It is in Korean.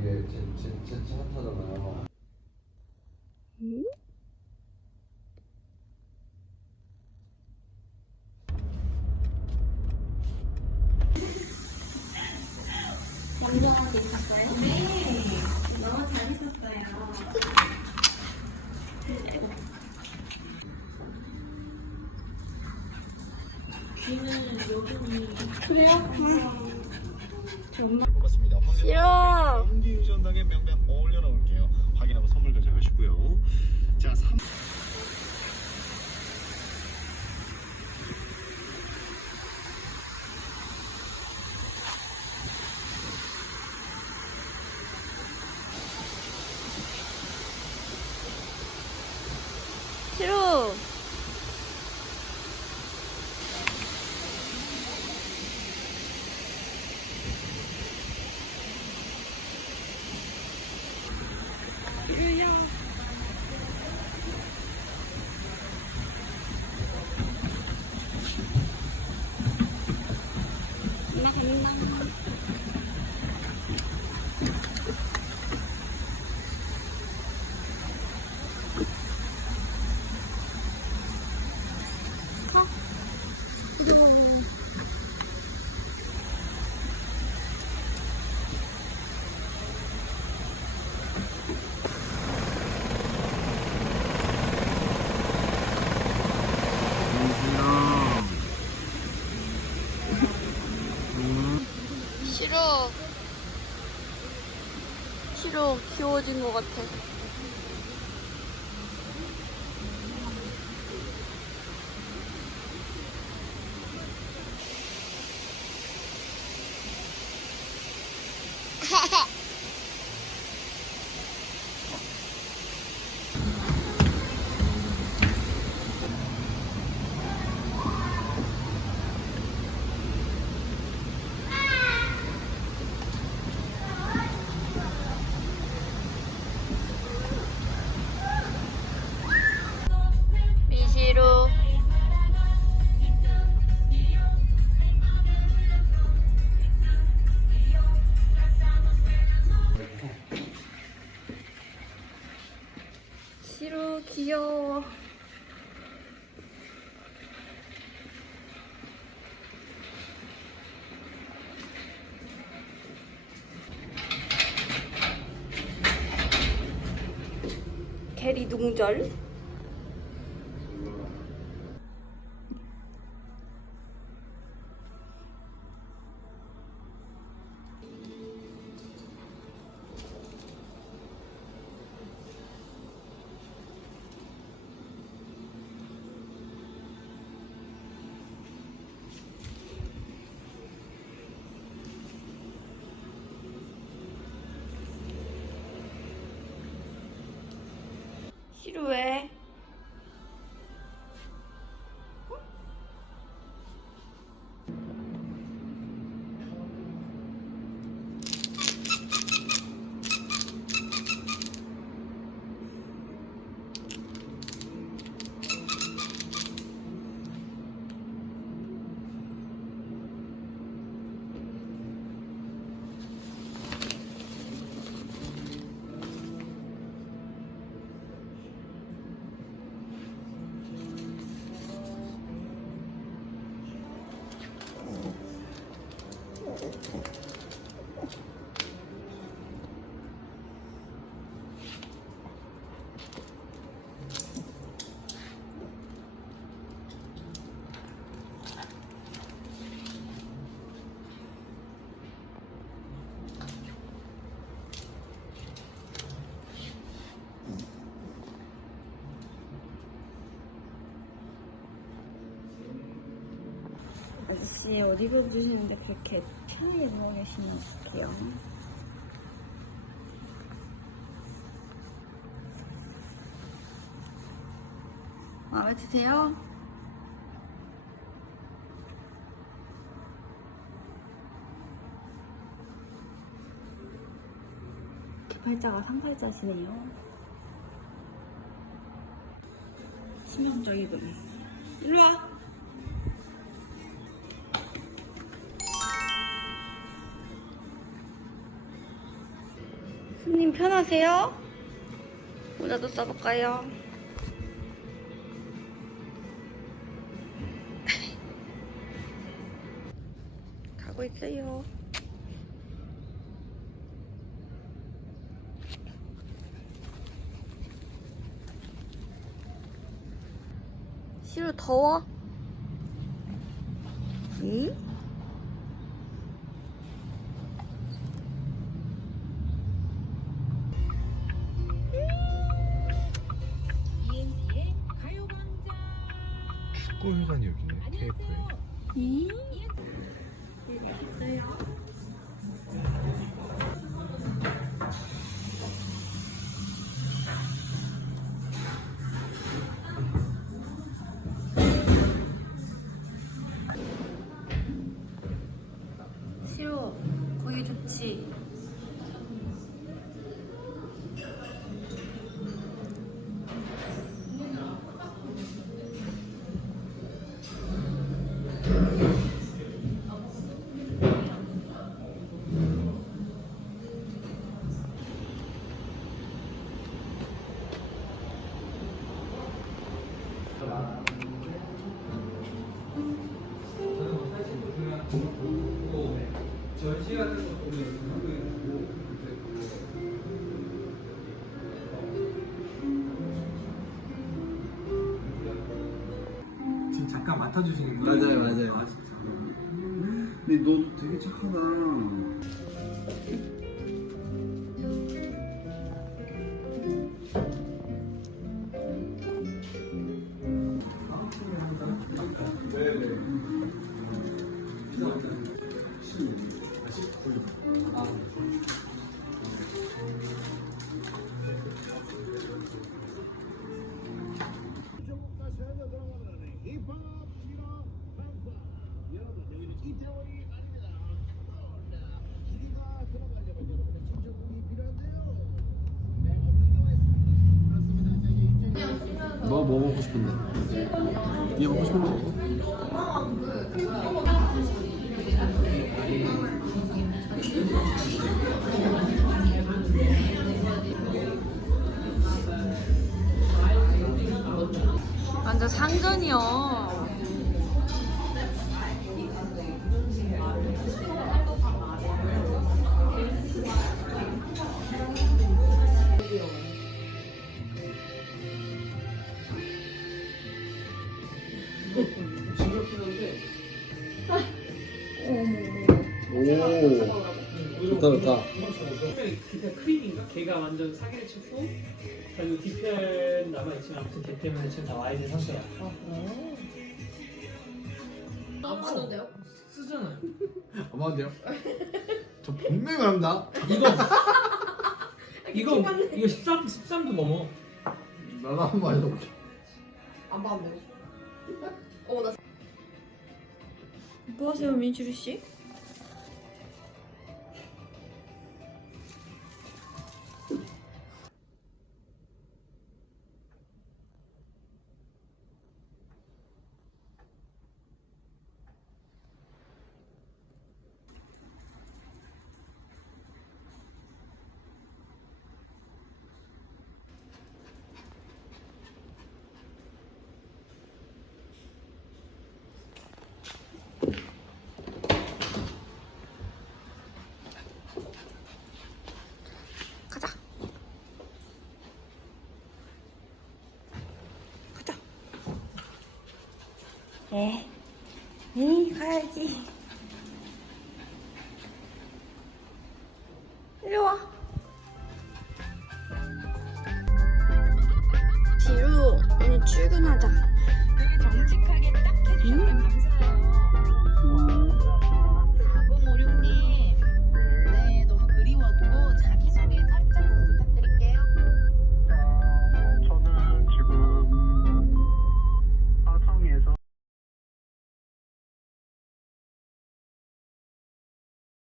이게 제 차잖아요. 완전하게 있었어요? 네. 너무 재밌었어요. 귀는 요즘이 그래요? 뽑았습니다. 싫어. 연기유전당의 명단 올려놓을게요. 확인하고 선물 가져가시고요. 자, 3... 싫어. 엄마 간다. 싫어. 싫어. 귀여워진 것 같아. 미시루. 시루 귀여워. 게리 둥절. 시루해. 아저씨 옷 입어주시는데 그렇게 편하게 누워 계시면 어떡해요? 마음에 드세요? 개팔자가 3팔자시네요. 치명적이고 있어. 일로와. 손님 편하세요? 모자도 써볼까요? 가고 있어요. 싫어, 더워? 응? ENG의 가요광장. 축구회관이 여기네. KF에. 응? 싫어. 거기 좋지? 전시 같은 거 보면 그거 있고 지금 잠깐 맡아주시는 거예요? 맞아요, 맞아요. 아, 진짜. 근데 너도 되게 착하다. 너 뭐 먹고 싶은데? 얘 먹고 싶은 거 먹어? 완전 상전이요. 오, 좋다, 좋다. 뒤편 크림인가? 걔가 완전 사기를 쳤고 그리고 뒤편 남아있지만 아무튼 걔 때문에 지금 다 와야 되는 상태야. 안 봐도 돼요? 쓰잖아요. 안 봐도 돼요? 저 분명히 합니다. 이거 13도 넘어. 나도 한번 해볼게. 안 봐도 돼요? 나 뭐 하세요, 민주리 씨? 가자. 가자. 에이, 가야지. 이리 와. 지루, 오늘 출근하자.